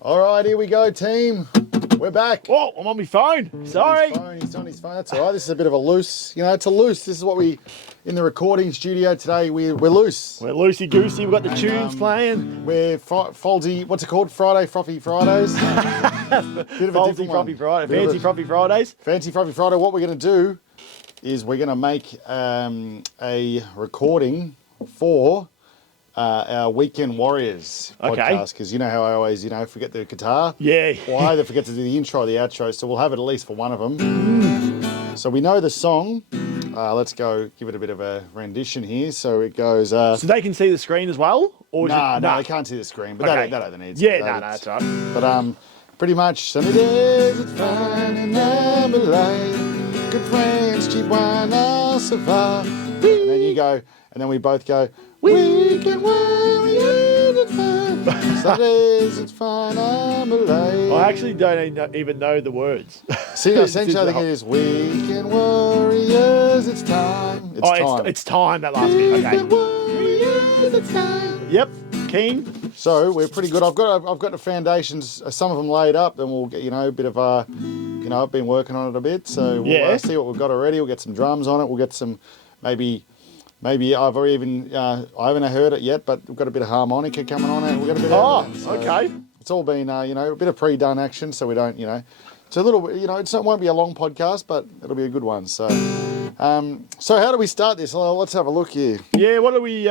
All right, here we go, team. We're back. Oh, I'm on my phone. Sorry. He's on his phone. That's all right. This is a bit of a loose, it's a loose. This is what we, in the recording studio today, we're loose. We're loosey-goosey. We've got the tunes playing. We're Folsy, what's it called? Frothy Fridays. Bit of a different one. Fancy Frothy Fridays. Fancy Frothy Friday. What we're going to do is we're going to make a recording for our Weekend Warriors podcast, because you know how I always, forget the guitar. Yeah. Well, I either forget to do the intro or the outro, so we'll have it at least for one of them. So we know the song. Let's go give it a bit of a rendition here. So it goes... So they can see the screen as well? Or No, they can't see the screen, but okay. that don't need to. Yeah, that's right. But pretty much, sunny days, it's fine and Amberlay. Good friends, cheap wine, I'll survive. And then you go, and then we both go, Weekend Warriors, it's fine. Sundays, it's fine, Amberlay. I actually don't even know the words. See, essentially, I think it is Weekend Warriors, it's time. It's time, that last bit. Okay. Weekend Warriors, it's time. Yep, keen. So we're pretty good. I've got the foundations, some of them laid up, then we'll get a bit of I've been working on it a bit, so we'll see what we've got already. We'll get some drums on it. We'll get some maybe I haven't heard it yet, but we've got a bit of harmonica coming on it. We've got a bit of okay. It's all been a bit of pre-done action, so we don't it's a little it won't be a long podcast, but it'll be a good one. So so how do we start this? Well, let's have a look here. Yeah, what are we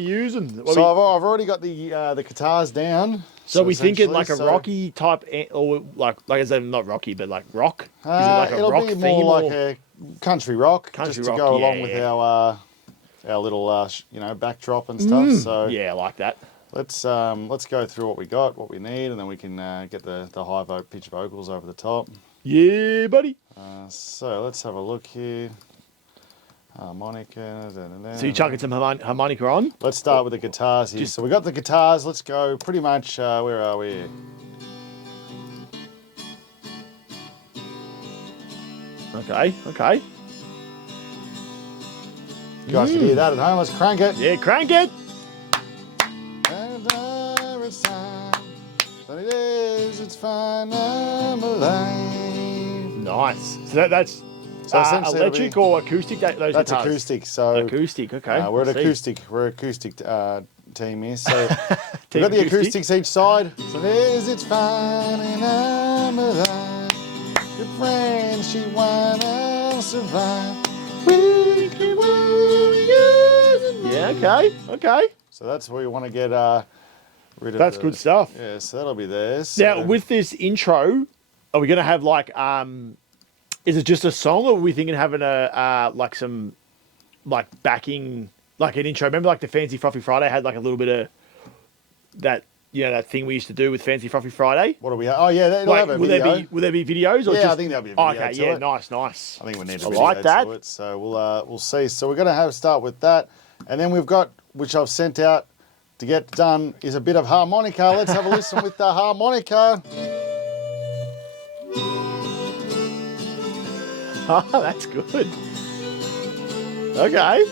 using? I've already got the guitars down. So we thinking like a rocky type, or like I said, not rocky, but like rock. Is it like a it'll rock be theme more like or? a country rock, Country just to rock, go along with our little backdrop and stuff. So Yeah, I like that. let's go through what we got, what we need, and then we can get the high pitch vocals over the top. Yeah, buddy. So let's have a look here. Harmonica. So you chucking some harmonica on? Let's start with the guitars here. So we got the guitars. Let's go pretty much. Where are we? Okay. You guys can hear that at home. Let's crank it. Yeah, crank it. Sunny days, it's fine, I'm alive. Nice. So that's essentially electric or acoustic? Those that's guitars? acoustic. So acoustic. Okay. we're an acoustic. We're acoustic team here. So we've got the acoustics each side. Sunny days, it's fine, and I'm alive. Good friends, she wine, I'll survive. Weekend Warriors. Yeah. Okay. So that's where you want to get rid of. That's good stuff. Yeah, so that'll be there. So. Now, with this intro, are we going to have like, is it just a song, or are we thinking of having like some, like backing, like an intro? Remember, like the Fancy Frothy Friday had like a little bit of that, that thing we used to do with Fancy Frothy Friday. What do we have? Oh yeah, it'll have a video. Will there be videos? Or yeah, just... I think there'll be a video. Okay, to yeah, it. nice. I think we need a I video like that. to it. So we'll see. So we're going to start with that, and then we've got, which I've sent out to get done, is a bit of harmonica. Let's have a listen with the harmonica. Oh, that's good. Okay.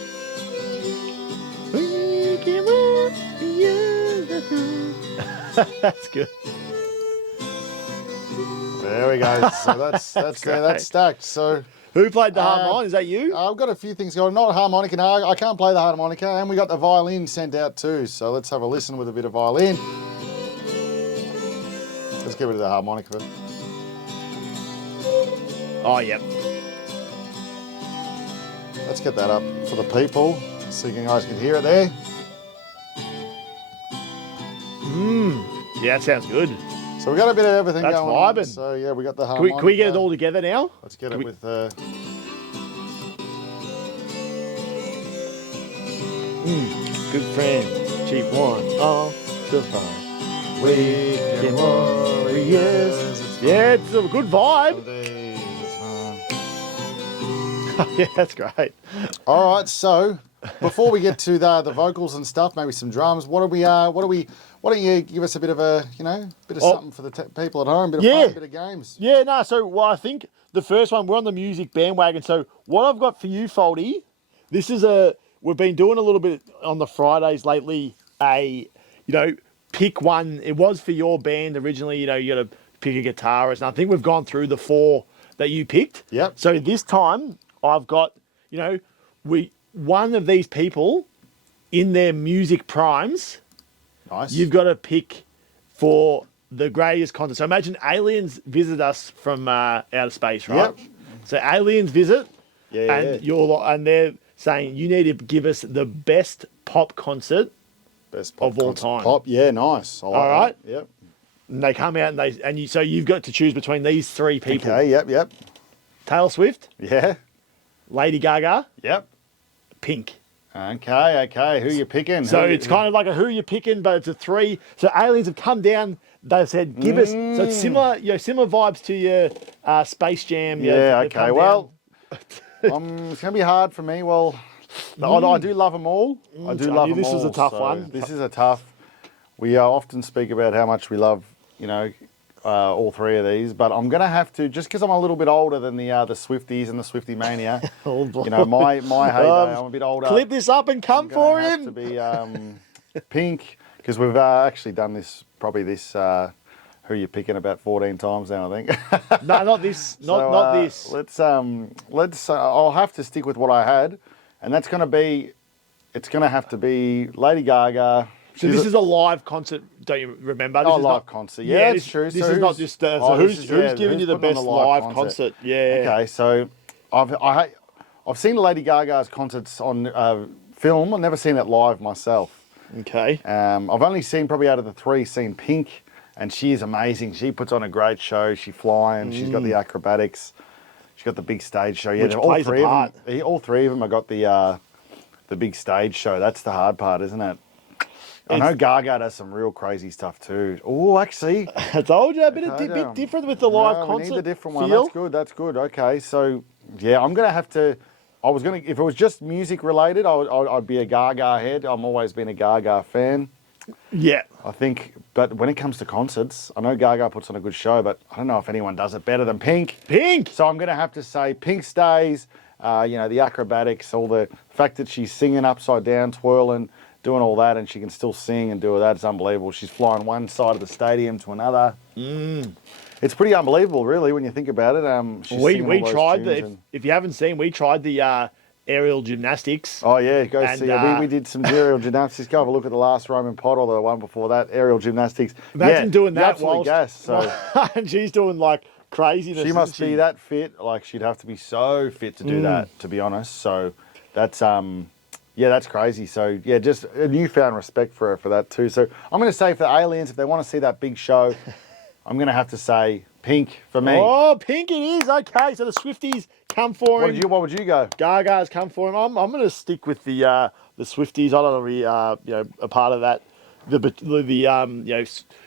That's good. There we go. So that's there. That's stacked. So who played the harmonica? Is that you? I've got a few things going. Not a harmonica. No, I can't play the harmonica, and we got the violin sent out too. So let's have a listen with a bit of violin. Let's get rid of the harmonica. Oh, yep. Let's get that up for the people, so you guys can hear it there. Yeah, that sounds good. So we got a bit of everything That's going on. vibing. So yeah, we got the harmonica. Can we get it all together now? Let's get it with. Good friend, cheap one, all the fun. Weekend Warriors. Yeah, it's a good vibe. Yeah, that's great. All right, so before we get to the vocals and stuff, maybe some drums. Why don't you give us a bit of a bit of something for the people at home, a bit of fun, a bit of games. Yeah, no. So I think the first one, we're on the music bandwagon. So what I've got for you, Foldy, we've been doing a little bit on the Fridays lately. pick one. It was for your band originally. You know, you got to pick a guitarist. And I think we've gone through the 4 that you picked. Yep. So this time I've got, you know, one of these people in their music primes. Nice. You've got to pick for the greatest concert. So imagine aliens visit us from outer space, right? Yep. So aliens visit, Yeah, and yeah. and they're saying you need to give us the best pop concert. Best pop of all concert. time. Pop, yeah, nice. I like All right. that. Yep. And they come out so you've got to choose between these 3 people: Okay. Yep. Taylor Swift, Yeah. Lady Gaga, Yep. Pink. Okay. Who you picking? So it's kind of like a who you're picking, but it's a 3. So aliens have come down. They've said, give us. So it's similar, similar vibes to your Space Jam. Yeah. they've come Okay. down. Well, it's going to be hard for me. Well, I do love them all. I do I love knew them this all. was a tough so one. This is a tough. We often speak about how much we love, all 3 of these, but I'm going to have to, just because I'm a little bit older than the Swifties and the Swifty Mania. Oh, boy. My heyday. I'm a bit older. Clip this up and come for Have him. to be Pink, because we've actually done this who you're picking about 14 times now, I think. No, not this. Not this. Let's. I'll have to stick with what I had, and that's going to be. It's going to have to be Lady Gaga. So this is a live concert, don't you remember? This Oh, is live not, concert. Yeah, it's true. This So is not who's- just. oh, So this who's is- giving you the putting on best the live concert? Yeah. Okay, so I've seen Lady Gaga's concerts on film. I've never seen it live myself. Okay. I've only seen, probably out of the 3, seen Pink, and she is amazing. She puts on a great show. She's flying. She's got the acrobatics. She's got the big stage show. Yeah, Which plays a part. All 3 of them have got the big stage show. That's the hard part, isn't it? I know Gaga does some real crazy stuff too. Oh, actually, I told you, bit Okay, different with the live no, concert. we need the different one. feel. That's good. Okay, so yeah, I'm gonna have to. If it was just music related, I'd be a Gaga head. I'm always been a Gaga fan. Yeah. I think, but when it comes to concerts, I know Gaga puts on a good show, but I don't know if anyone does it better than Pink. Pink. So I'm gonna have to say Pink stays. The acrobatics, all the fact that she's singing upside down, twirling, doing all that, and she can still sing and do all that. It's unbelievable. She's flying one side of the stadium to another. It's pretty unbelievable, really, when you think about it. She's singing We all those tried tunes if you haven't seen, we tried the aerial gymnastics. Oh yeah, go And, see it. We did some aerial gymnastics. Go have a look at the last Roman pot or the one before that, aerial gymnastics. Imagine doing that absolutely whilst gas. So and she's doing like craziness. she must be that fit. Like she'd have to be so fit to do that, to be honest. So that's that's crazy. So yeah, just a newfound respect for her for that too. So I'm going to say for the aliens, if they want to see that big show, I'm going to have to say Pink for me. Oh, Pink it is. Okay, so the Swifties come for him. What would you go? Gaga's come for him. I'm going to stick with the Swifties. I don't want to be a part of that.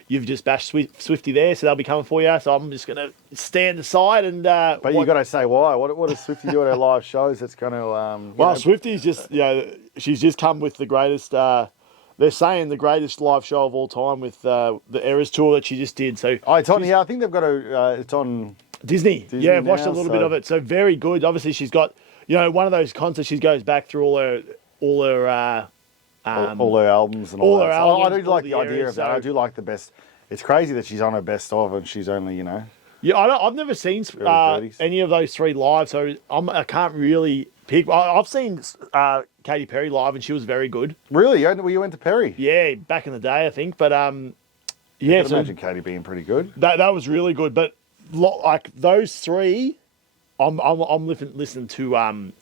You've just bashed Swifty there, so they'll be coming for you. So I'm just going to stand aside and. But you got to say why. What does Swifty do at her live shows? That's going to. Swifty's just she's just come with the greatest. They're saying the greatest live show of all time with the Eras tour that she just did. So it's on. Yeah, I think they've got it's on. Disney. Yeah, I've watched a now, little bit of it. So very good. Obviously, she's got one of those concerts. She goes back through all her all her albums and all all her that. albums, I do like all the the idea eras, of that. so- I do like the best. It's crazy that she's on her best of and she's only Yeah, I've never seen 30s. any of those 3 live, so I can't really pick. I've seen Katy Perry live, and she was very good. Really. You went to Perry? Yeah, back in the day, I think. But I yeah, can so imagine Katy being pretty good. that was really good. But like those 3, I'm listening to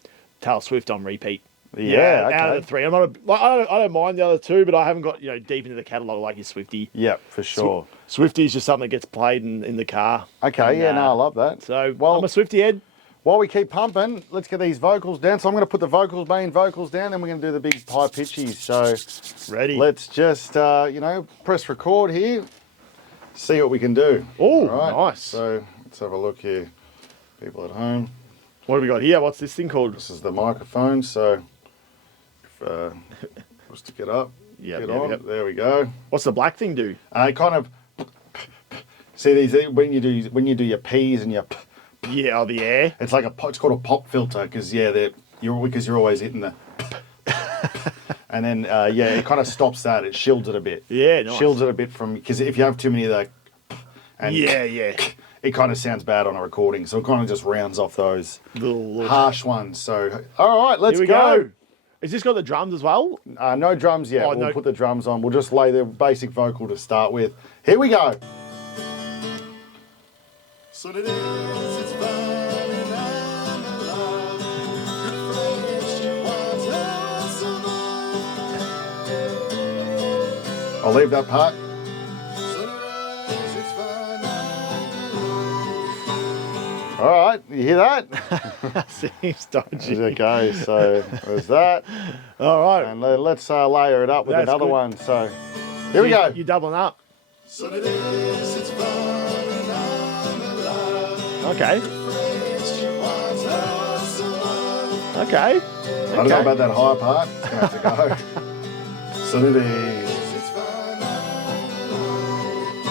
Taylor Swift on repeat. Yeah, out okay. of the 3, I'm not. I don't mind the other 2, but I haven't got deep into the catalogue like your Swifty. Yeah, for sure. Swifty is just something that gets played in the car. Okay, And, I love that. So Well- I'm a Swifty head. While we keep pumping, let's get these vocals down. So I'm going to put the main vocals down, then we're going to do the big high pitchies. So Ready. let's just, press record here, see what we can do. Oh, All right, nice. So let's have a look here. People at home. What have we got here? What's this thing called? This is the microphone, so if we'll stick it up, Yep, get yep, on. yep. There we go. What's the black thing do? Kind of see these when you do your P's and your. Yeah, the air. It's like it's called a pop filter because you're always hitting the. And then, yeah, it kind of stops that. It shields it a bit. Yeah, nice. Shields it a bit from, because if you have too many of the, and Yeah. it kind of sounds bad on a recording. So it kind of just rounds off those Little- harsh ones. So, all right, let's Here we go. Has this got the drums as well? No drums yet. Oh, We'll no. put the drums on. We'll just lay the basic vocal to start with. Here we go. So it is, it's fun and I'm alive. Good friendship was awesome. I'll leave that part. All right, you hear that? Seems dodgy. Okay, so there's that. All right. And let's layer it up with That's another good. one. So here we go. You doubling up. So it is, it's fun and I'm alive. Okay. Friendship was awesome. Okay. I don't know about that higher part. It's going to have to go. So it is, it's fun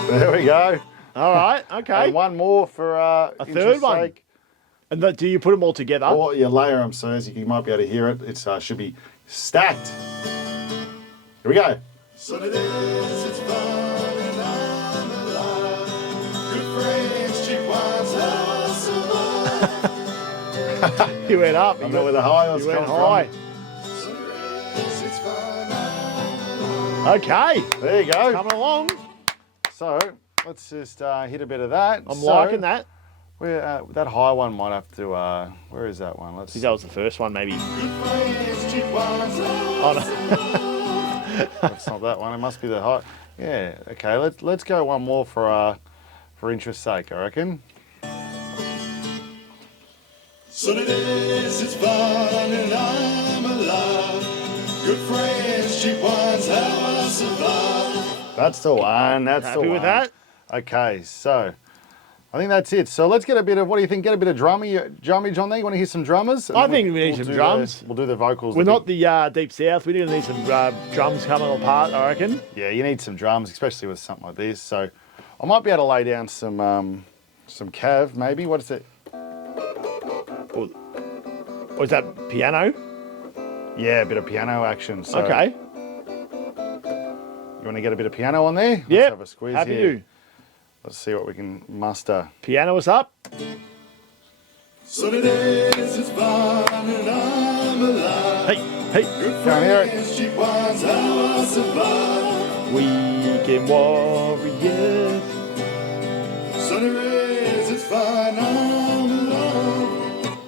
and there we go. All right. Okay. And one more for A third one. sake. And do you put them all together? Or you layer them so as you might be able to hear it. It should be stacked. Here we go. So it is, it's fun and I'm alive. Good friendship was awesome. You went up. I know where the high was You went coming high. from. So it is, it's fun and Okay. there you go. Coming along. So let's just hit a bit of that. I'm liking that. Where that high one might have to. Where is that one? Let's I think that was the first one, maybe. Oh, no. That's not that one. It must be the high. Yeah. Okay. Let's go one more for interest's sake. I reckon. So it is. It's fun and I'm alive. Good friendship once how I survive. That's the one. That's Happy the one. with that? Okay. So. I think that's it. So let's get a bit of, what do you think? Get a bit of drummage on there? You want to hear some drummers? I think we need some drums. We'll do the vocals. We're not the Deep South. We're going to need some drums coming apart, I reckon. Yeah, you need some drums, especially with something like this. So I might be able to lay down some cav, maybe. What is it? Or is that piano? Yeah, a bit of piano action. So Okay. You want to get a bit of piano on there? Let's Yep. have a squeeze Happy here. to. Let's see what we can muster. Piano is up. So it is, it's fun and I'm alive. Hey, hey. Can't hear it. Weekend Warriors. So there is, it's fun, I'm alive.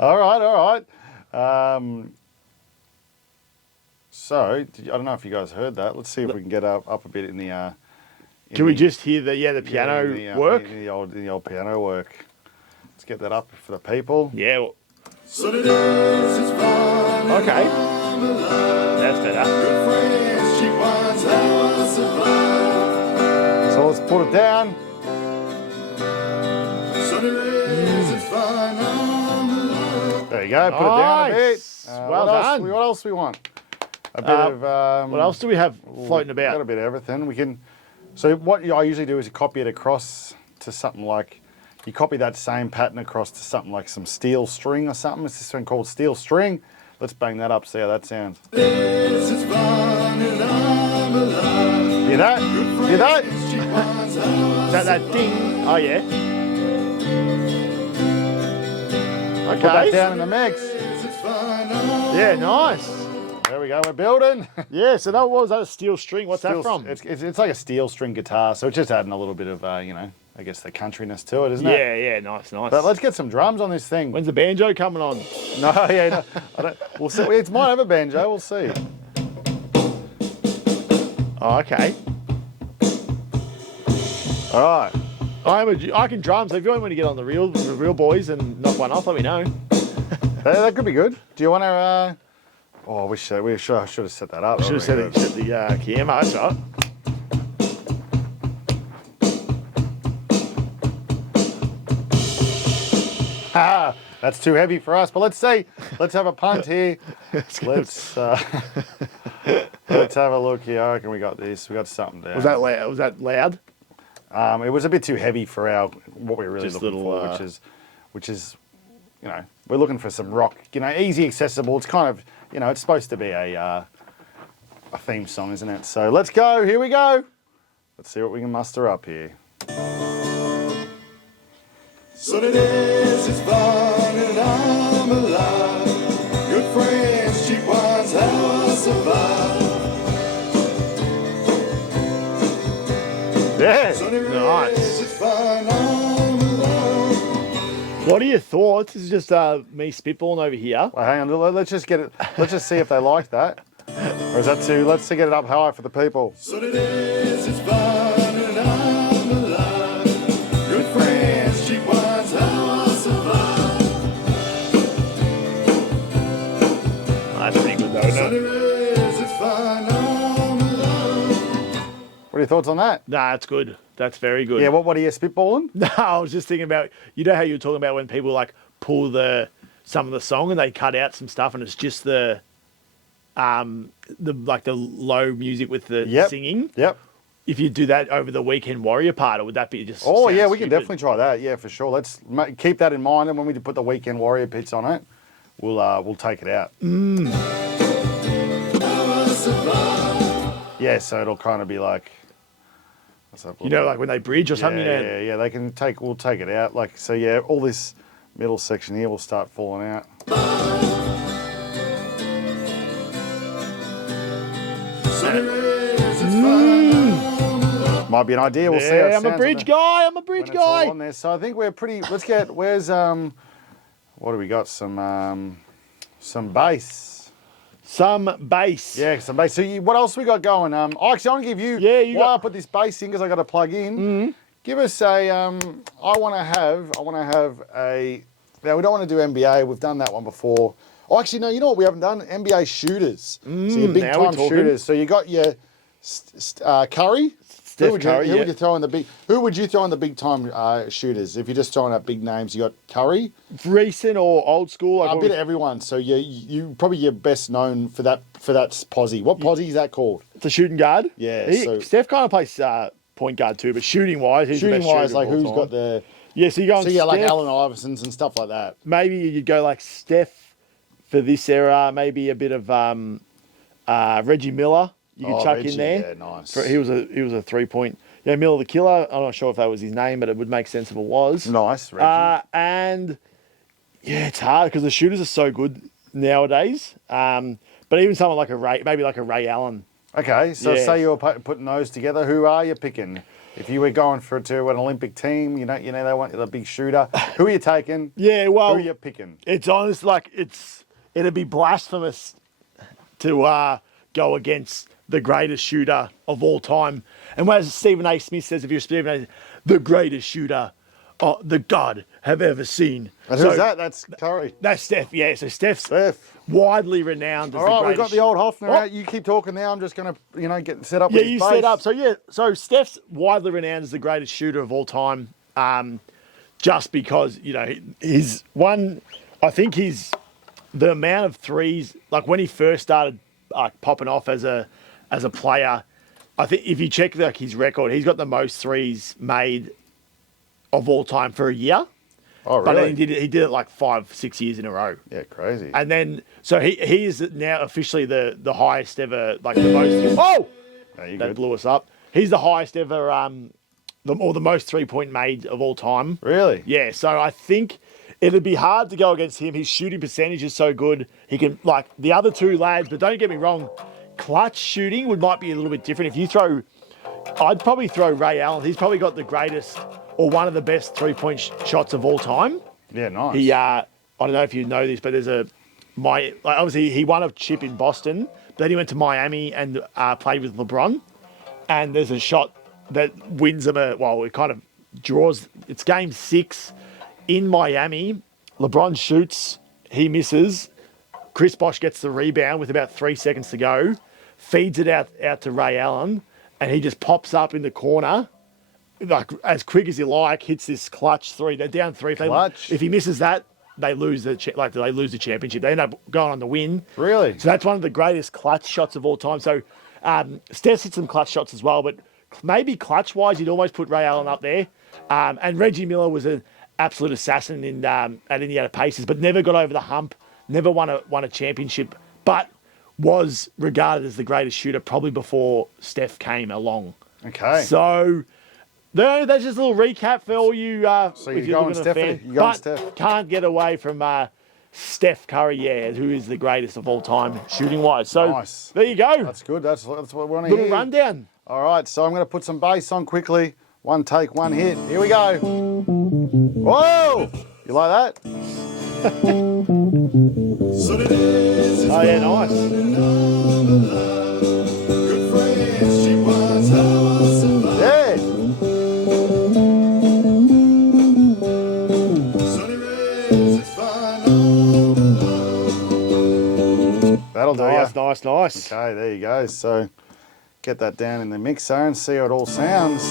All right. So, I don't know if you guys heard that. Let's see if we can get up a bit in the... Can we just hear the piano work? In the old piano work. Let's get that up for the people. Yeah. Well, So it is, it's fun, okay. I'm alive. That's better. Good friends, she wants how I survive. So let's put it down. So there is, it's fun, I'm alive. There you go, put it down a bit. Nice. Well done. What else we want? A bit of... What else do we have floating Got a about? bit of everything. We can... So what I usually do is you copy it across to something like... You copy that same pattern across to something like some steel string or something. It's this one called steel string. Let's bang that up, see how that sounds. This is fun and I'm alive. Hear that? Hear that? Is that ding? Oh, yeah. Put that Okay. down in the mix. Yeah, nice. There we go, we're building. Yeah, so that was that a steel string? What's that from? It's like a steel string guitar, so it's just adding a little bit of, I guess the countryness to it, isn't it? Yeah, nice. But let's get some drums on this thing. When's the banjo coming on? No, I don't. We'll see. It might have a banjo. We'll see. Oh, okay. All right. I can drum, so if you want me to get on the real boys and knock one off, let me know. That could be good. Do you want to? Oh, I wish I should have set that up. Should have set the camera. That's right. That's too heavy for us. But let's see. Let's have a punt here. Let's have a look here. I reckon we got this. We got something down. Was that loud? It was a bit too heavy for what we're really Just looking little, for, which is, we're looking for some rock. Easy accessible. It's kind of, it's supposed to be a a theme song, isn't it? So let's go. Here we go. Let's see what we can muster up here. Sunny days, it's fun and I'm alive. Good friends, cheap wines, how I survive. Yeah, Nice. it's fun, I'm alive. What are your thoughts? This is just me spitballing over here. Well, hang on, let's just get it. Let's just see if they like that. Or is that too? Let's get it up high for the people. Sunny days, it's fun and I'm alive. Good friends, cheap wines, how I survive. That's pretty good though, isn't Sunny it? days, it's fun, I'm alive. What are your thoughts on that? Nah, that's good. That's very good. Yeah, what are you spitballing? No, I was just thinking about, you know how you were talking about when people like pull some of the song and they cut out some stuff and it's just the low music with the singing. Yep. If you do that over the Weekend Warrior part, or would that be just? Oh sound yeah, we can stupid? definitely try that. Yeah, for sure. Let's keep that in mind, and when we put the Weekend Warrior bits on it, we'll take it out. Yeah, so it'll kind of be like. You know, like when they bridge or something. Yeah. They can we'll take it out. Like so, yeah. All this middle section here will start falling out. Might be an idea. We'll see. How it I'm a sounds bridge guy. I'm a bridge when it's all guy. on there. So I think we're pretty. Let's get. Where's what do we got? Some bass. Some bass. Yeah, some bass. So what else we got going? I actually want to give you. Yeah, you while got- I put this bass in because I got to plug in. Mm-hmm. Give us a. I want to have a. Now we don't want to do NBA. We've done that one before. Oh, actually, no. You know what we haven't done? NBA shooters. So your big now we're time talking. shooters. So you got your Curry. Steph Who would Curry, you throw in the big? Who would you throw in the big time shooters? If you're just throwing out big names, you got Curry. Recent or old school? Like A bit of everyone. So you probably you're best known for that posse. What posse is that called? It's a shooting guard. Yeah, so- Steph kind of plays point guard too, but shooting wise, he's the Shooting best shooter wise, like of all who's time. got the? Yeah, so you go on So yeah, like Steph. Allen Iversons and stuff like that. Maybe you'd go like Steph for this era. Maybe a bit of Reggie Miller. You could chuck Reggie, in there. Yeah, nice. He was a 3-point. Yeah, Miller the Killer. I'm not sure if that was his name, but it would make sense if it was. Nice, Reggie. And yeah, it's hard because the shooters are so good nowadays. But even someone like maybe like a Ray Allen. Okay, so yeah. say you were putting those together. Who are you picking? If you were going to an Olympic team, you know they want the big shooter. Who are you taking? Yeah, well, Who are you picking? it's honest. Like it'd be blasphemous to go against the greatest shooter of all time. And as Stephen A. Smith says, if you're Stephen A., the greatest shooter the God have ever seen. And who's that? That's Curry. That's Steph. Yeah, so Steph's Steph. widely renowned as All the right, greatest. we've got the old Hoffner Oh. out. You keep talking now. I'm just going to, get set up Yeah, with you his set bass. up. So Steph's widely renowned as the greatest shooter of all time, just because he's one. I think the amount of threes, like when he first started popping off as a player. I think if you check his record, he's got the most threes made of all time for a year. Oh, really? But then he did it like 5-6 years in a row. Yeah, crazy. And then so he is now officially the highest ever, like the most. Oh, There you that go. blew us up. He's the highest ever, the most 3-point made of all time. Really? Yeah. So I think it'd be hard to go against him. His shooting percentage is so good. He can like the other two lads, but don't get me wrong, clutch shooting might be a little bit different. If you throw, I'd probably throw Ray Allen. He's probably got the greatest or one of the best 3-point shots of all time. Yeah, nice. He, I don't know if you know this, but there's obviously he won a chip in Boston. Then he went to Miami and played with LeBron. And there's a shot that wins him it kind of draws. It's game 6 in Miami. LeBron shoots, he misses. Chris Bosh gets the rebound with about 3 seconds to go, feeds it out to Ray Allen, and he just pops up in the corner, like as quick as you like, hits this clutch 3. They're down 3. Clutch. If he misses that, they lose the championship. They end up going on to win. Really? So that's one of the greatest clutch shots of all time. So Steph's hit some clutch shots as well, but maybe clutch-wise, you'd almost put Ray Allen up there. And Reggie Miller was an absolute assassin at Indiana Pacers, but never got over the hump, never won a championship. But was regarded as the greatest shooter probably before Steph came along. Okay. So that's just a little recap for all you. So if you're going looking at a Steph? fan. You're going But Steph? can't get away from Steph Curry, who is the greatest of all time shooting wise. So Nice. there you go. That's good. That's what we want to Little hear. rundown. All right, so I'm going to put some bass on quickly. One take, one hit. Here we go. Whoa! You like that? Oh yeah, nice. Yeah. That'll do ya. Nice. Okay, there you go. So get that down in the mixer and see how it all sounds.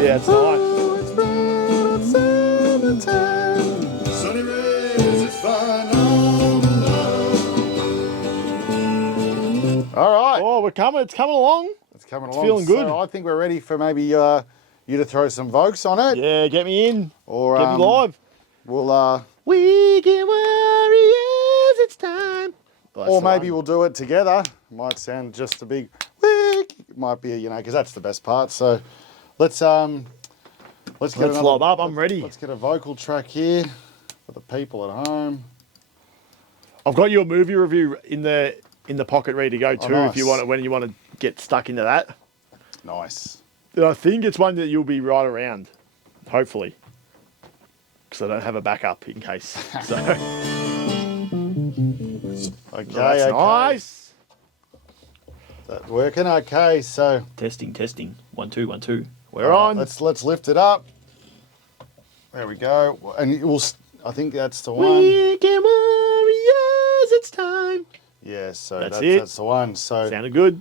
Yeah, it's nice. All right. Oh, it's coming along. It's coming along. feeling good. So I think we're ready for maybe you to throw some Vokes on it. Yeah, get me in. Or Get me live. we'll Weekend Warriors, it's time. or maybe we'll do it together. Might sound just a big week. Might be, because that's the best part. So let's get lob up. I'm ready. Let's get a vocal track here for the people at home. I've got your movie review in the pocket ready to go too. nice. If you want it, when you want to get stuck into that. Nice. And I think it's one that you'll be right around, hopefully, because I don't have a backup in case. So Okay, that's okay. nice. That's working. Okay, so Testing. 1 2 1 2. We're on. Let's lift it up. There we go. And I think that's the one. Weekend Warriors, it's time. Yeah, so That's it. that's the one. So Sounded good.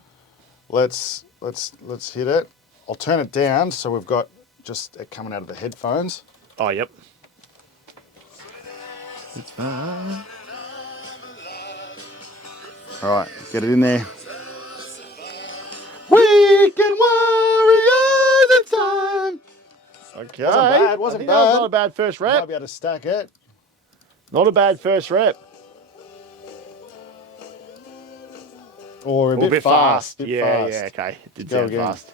let's hit it. I'll turn it down so we've got just it coming out of the headphones. Oh, yep. It's fine. All right, get it in there. Weekend Warriors, it's time. Okay. Wasn't bad, wasn't I think that was bad. not a bad first Might rep. be able to stack it. Not a bad first rep. Or a bit fast. Bit Yeah, fast. yeah, okay. It did Go sound again. fast.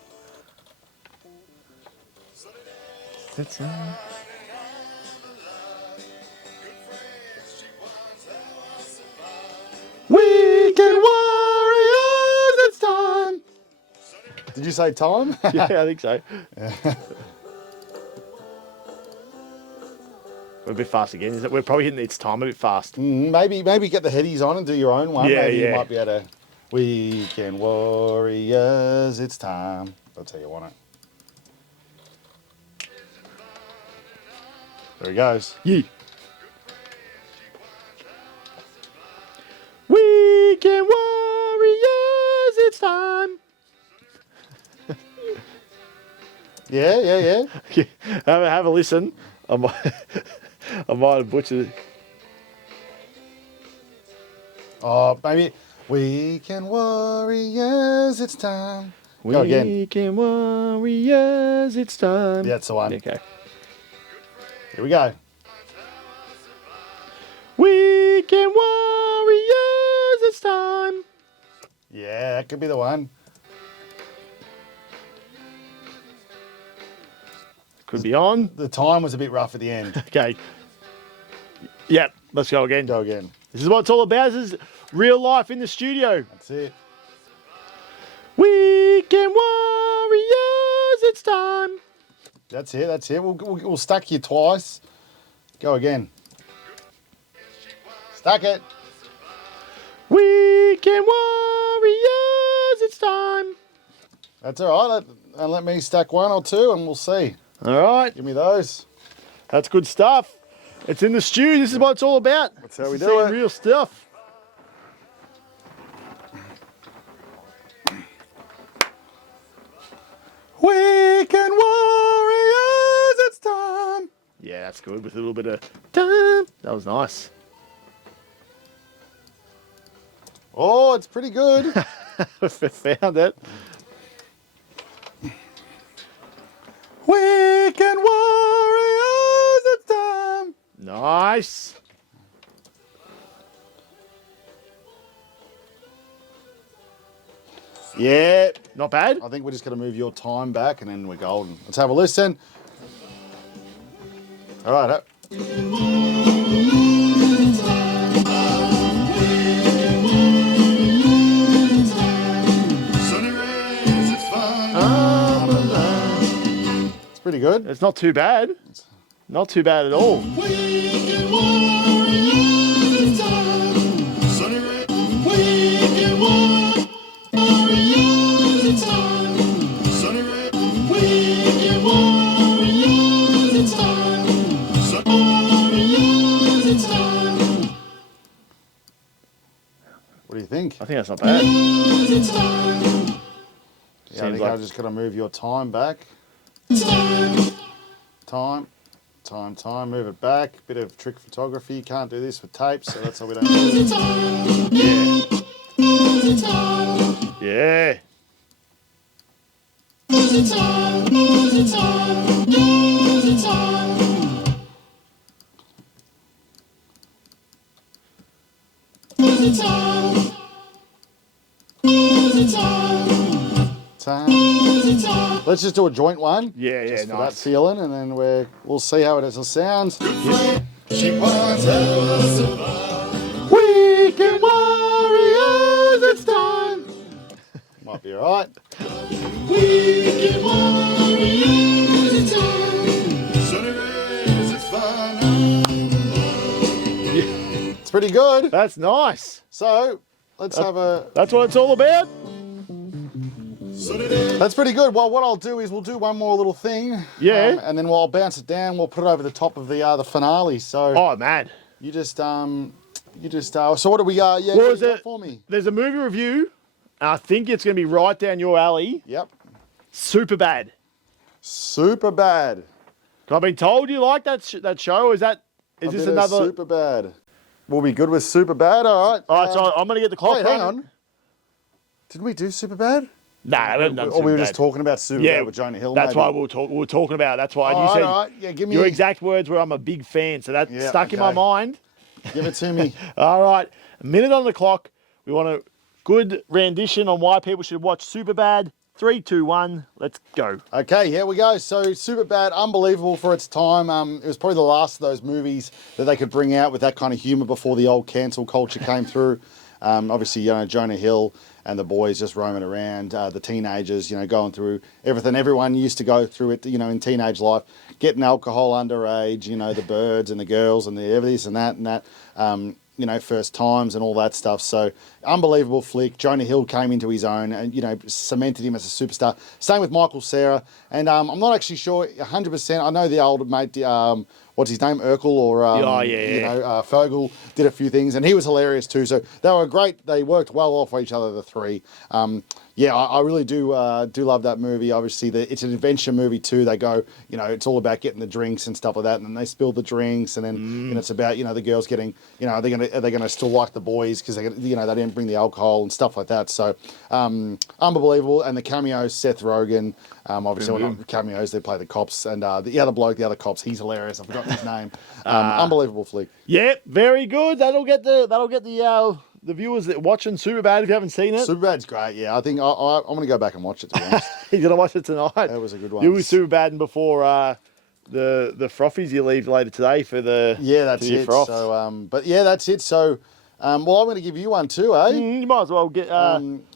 Weekend Warriors, it's time. Did you say time? Yeah, I think so. We're a bit fast again. Is it? We're probably hitting its time a bit fast. Maybe get the headies on and do your own one. Yeah, Maybe you yeah. might be able to. Weekend Warriors, it's time. That's how you want it. There he goes. Yeah. Weekend Warriors, it's time. Yeah. Have a listen. I might have butchered it. Oh, maybe. Weekend Warriors, it's time. Go again. Weekend Warriors, it's time. Yeah, that's the one. Okay. Here we go. Weekend Warriors, it's time. Yeah, that could be the one. Could be on. The time was a bit rough at the end. Okay. Yep, let's go again. Go again. This is what it's all about. This is real life in the studio. That's it. Weekend Warriors, it's time. That's it. We'll stack you twice. Go again. Stack it. Weekend Warriors, it's time. That's all right. Let me stack one or two and we'll see. All right, Give me those. that's good stuff. It's in the stew. This is what it's all about. That's how we This do is it. Real stuff. Weekend Warriors, it's time. Yeah, that's good with a little bit of time. That was nice. Oh, it's pretty good. Found it. Weekend Yeah. Not bad. I think we're just going to move your time back and then we're golden. Let's have a listen. All right. It's pretty good. It's not too bad. Not too bad at all. What do you think? I think that's not bad. Yeah, I Seems think like- I've just got to move your time back. Time. Move it back. Bit of trick photography. Can't do this with tape, so that's why we don't do it. Yeah. Time. Let's just do a joint one. Yeah, Just for that nice. feeling, and then we'll see how it sounds. Weekend Warriors, it's time. Might be alright. It's pretty good. That's nice. So let's have a. That's what it's all about. That's pretty good. Well, what I'll do is we'll do one more little thing. Yeah. And then I'll bounce it down. We'll put it over the top of the finale. So Oh, man. you just. So what do we? Yeah. What what was do you got it? for me? There's a movie review. I think it's going to be right down your alley. Yep. Super bad. Super bad. I've been told you like that show. Is this bit of another? super bad? We'll be good with super bad. All right. All right, so I'm going to get the clock. Wait, hang running. on. Did we do super bad? Nah, we haven't done Or we were Superbad. just talking about super Yeah, bad with Jonah Hill. That's maybe? why we were talking about. That's why All you right, said all right. Yeah, give me your exact words were, "I'm a big fan," so that Yeah, stuck in my okay. mind. Give it to me. All right, a minute on the clock. We want a good rendition on why people should watch Superbad. 3, 2, 1, let's go. Okay, here we go. So Superbad, unbelievable for its time. It was probably the last of those movies that they could bring out with that kind of humour before the old cancel culture came through. Obviously, Jonah Hill and the boys just roaming around, the teenagers, going through everything everyone used to go through it, in teenage life, getting alcohol underage, the birds and the girls and the this and that. First times and all that stuff. So unbelievable flick. Jonah Hill came into his own and, cemented him as a superstar. Same with Michael Cera. And I'm not actually sure 100%. I know the old mate, what's his name, Urkel or, Fogel did a few things and he was hilarious too. So they were great. They worked well off each other, the three. I really do love that movie. Obviously, it's an adventure movie too. They go, it's all about getting the drinks and stuff like that, and then they spill the drinks, and then it's about the girls getting, are they gonna still like the boys because they didn't bring the alcohol and stuff like that. So unbelievable, and the cameos, Seth Rogen, obviously when cameos they play the cops, and the other bloke, the other cops, he's hilarious. I've forgotten his name. Unbelievable flick. Yeah, very good. That'll get the viewers that are watching Superbad if you haven't seen it. Superbad's great. Yeah, I think I'm going to go back and watch it, to be honest. He's gonna watch it tonight. That was a good one. You were Superbad and before the frothies you leave later today for the that's for your it. froth. So, that's it. So, I'm going to give you one too, eh? You might as well get.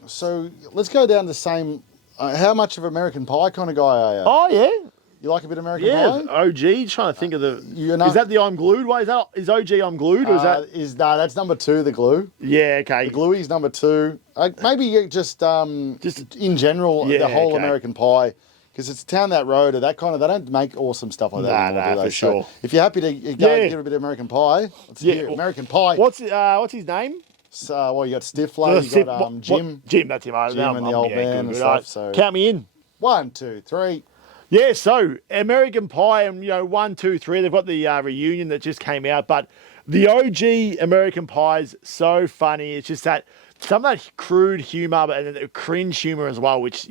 So let's go down the same. How much of American Pie kind of guy are you? Oh yeah, You like a bit of American yeah. Pie? OG. Trying to think of the. You're not- Is that the I'm Glued? Why is OG I'm Glued or is that? That's number 2, the glue. Yeah. Okay. The Gluey's number 2. Maybe you just in general, Yeah, the whole okay. American Pie. Because it's down that road or that kind of, they don't make awesome stuff like that anymore, do they? for sure. So if you're happy to go Yeah. and give a bit of American Pie, let's Yeah, hear it. well, American Pie. What's his name? So, you got Stifler, you got Jim. Jim. That's him. Jim and the old man and stuff, so- Count me in. 1, 2, 3. Yeah, so American Pie and 1, 2, 3, they've got the reunion that just came out, but the OG American Pie's so funny. It's just that some of that crude humour and then the cringe humour as well, which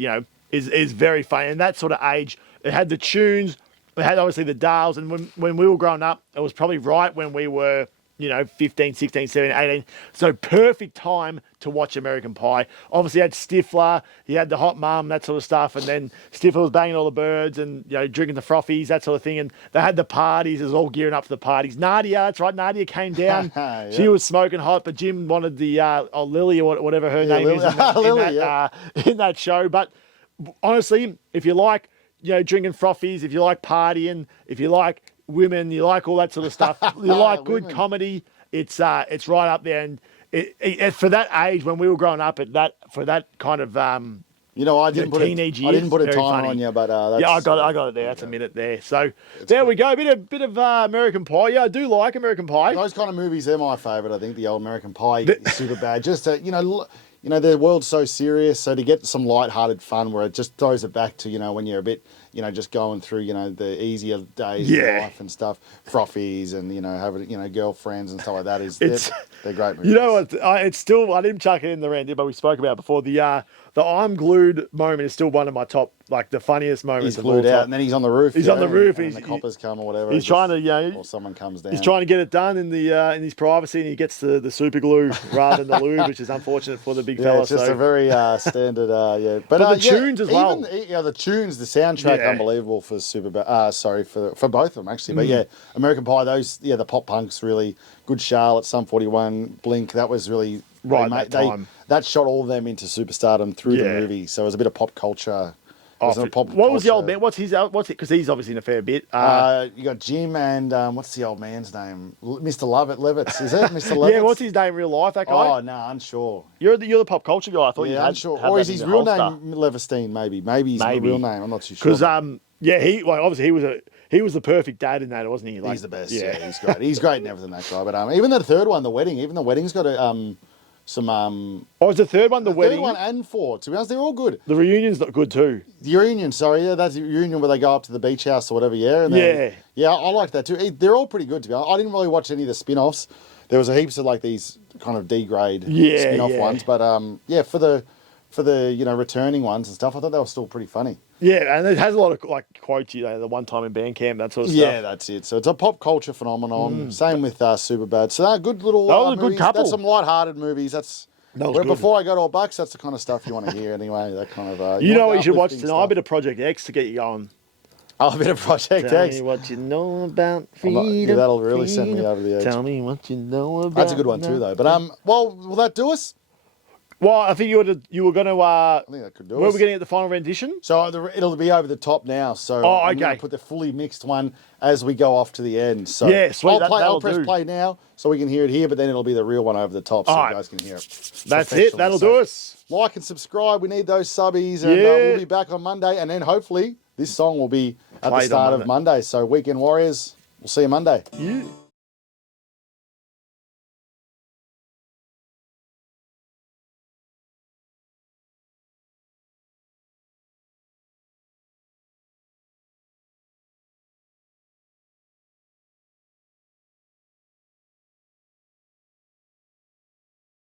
is very funny. And that sort of age, it had the tunes, it had obviously the Dales, and when we were growing up, it was probably right when we were 15, 16, 17, 18. So perfect time to watch American Pie. Obviously, you had Stifler, you had the hot mum, that sort of stuff, and then Stifler was banging all the birds and drinking the frothies, that sort of thing. And they had the parties. It was all gearing up for the parties. Nadia, that's right. Nadia came down. Yeah. She was smoking hot, but Jim wanted the Lily or whatever her name Lily. is Lily, in that show. But honestly, if you like drinking frothies, if you like partying, if you like women, you like all that sort of stuff, you like good Women. comedy, it's right up there. And for that age when we were growing up, for that kind of I didn't put teenage I years, didn't put a very timer funny. on you, but that's, I got it there. That's a minute there. So there we go. Bit of American Pie. Yeah, I do like American Pie. Those kind of movies, they're my favourite. I think the old American Pie, super bad. Just to, the world's so serious, so to get some light-hearted fun where it just throws it back to when you're a bit, just going through the easier days of life and stuff, frothies and having girlfriends and stuff like that they're great movies. You know what? It's still, I didn't chuck it in the Randy, but we spoke about it before. The I'm glued moment is still one of my top, like the funniest moments. He's glued out, and then he's on the roof. He's on the roof. And the coppers come or whatever. He's trying to, or someone comes down. He's trying to get it done in in his privacy, and he gets the super glue rather than the lube, which is unfortunate for the big fella. It's just a very standard, But the tunes as well. Even, the tunes, the soundtrack, unbelievable for for both of them actually. But American Pie, the pop punk's really good. Charlotte, Sum 41, Blink, that was really right that time. That shot all of them into superstardom through the movie. So it was a bit of pop culture. What was the old man? What's it? Because he's obviously in a fair bit. You got Jim and what's the old man's name? Mr. Levitz, is it? Mr. Levitz? Yeah, what's his name in real life, that guy? Oh, no, unsure. You're the pop culture guy. I thought you had. Unsure. Or is his real name Leverstein, maybe? Maybe he's the real name. I'm not too sure. Because, obviously he was the perfect dad in that, wasn't he? He's the best. Yeah, he's great. He's great in everything, that guy. But even the third one, the wedding, even the wedding's got some. Was the third one the wedding? Third one and four. To be honest, they're all good. The reunion's not good too. The reunion, sorry, that's the reunion where they go up to the beach house or whatever. Yeah, and I like that too. They're all pretty good. To be honest, I didn't really watch any of the spin-offs. There was a heaps of like these kind of degrade spin-off ones, but for the returning ones and stuff, I thought they were still pretty funny. Yeah, and it has a lot of like quotes, the one time in band camp, that sort of stuff. Yeah, that's it. So it's a pop culture phenomenon. Same with Superbad. So they're good little that was a movies. good couple. That's some light-hearted movies. Before I go to a Bucks, that's the kind of stuff you want to hear anyway. That kind of what you should watch tonight? A bit of Project X to get you going. Oh, a bit of Project X. Tell me what you know about freedom. That'll really send me over the edge. Tell me what you know about. That's a good one too, though. But will that do us? Well, I think you were going to. I think that could do us. Where are we getting at the final rendition? So it'll be over the top now. So I'm going to put the fully mixed one as we go off to the end. So yeah, sweet. I'll press play now so we can hear it here, but then it'll be the real one over the top so you guys can hear it. That's it. That'll do us. Like and subscribe. We need those subbies, and we'll be back on Monday. And then hopefully this song will be at the start of Monday. So Weekend Warriors, we'll see you Monday. Yeah.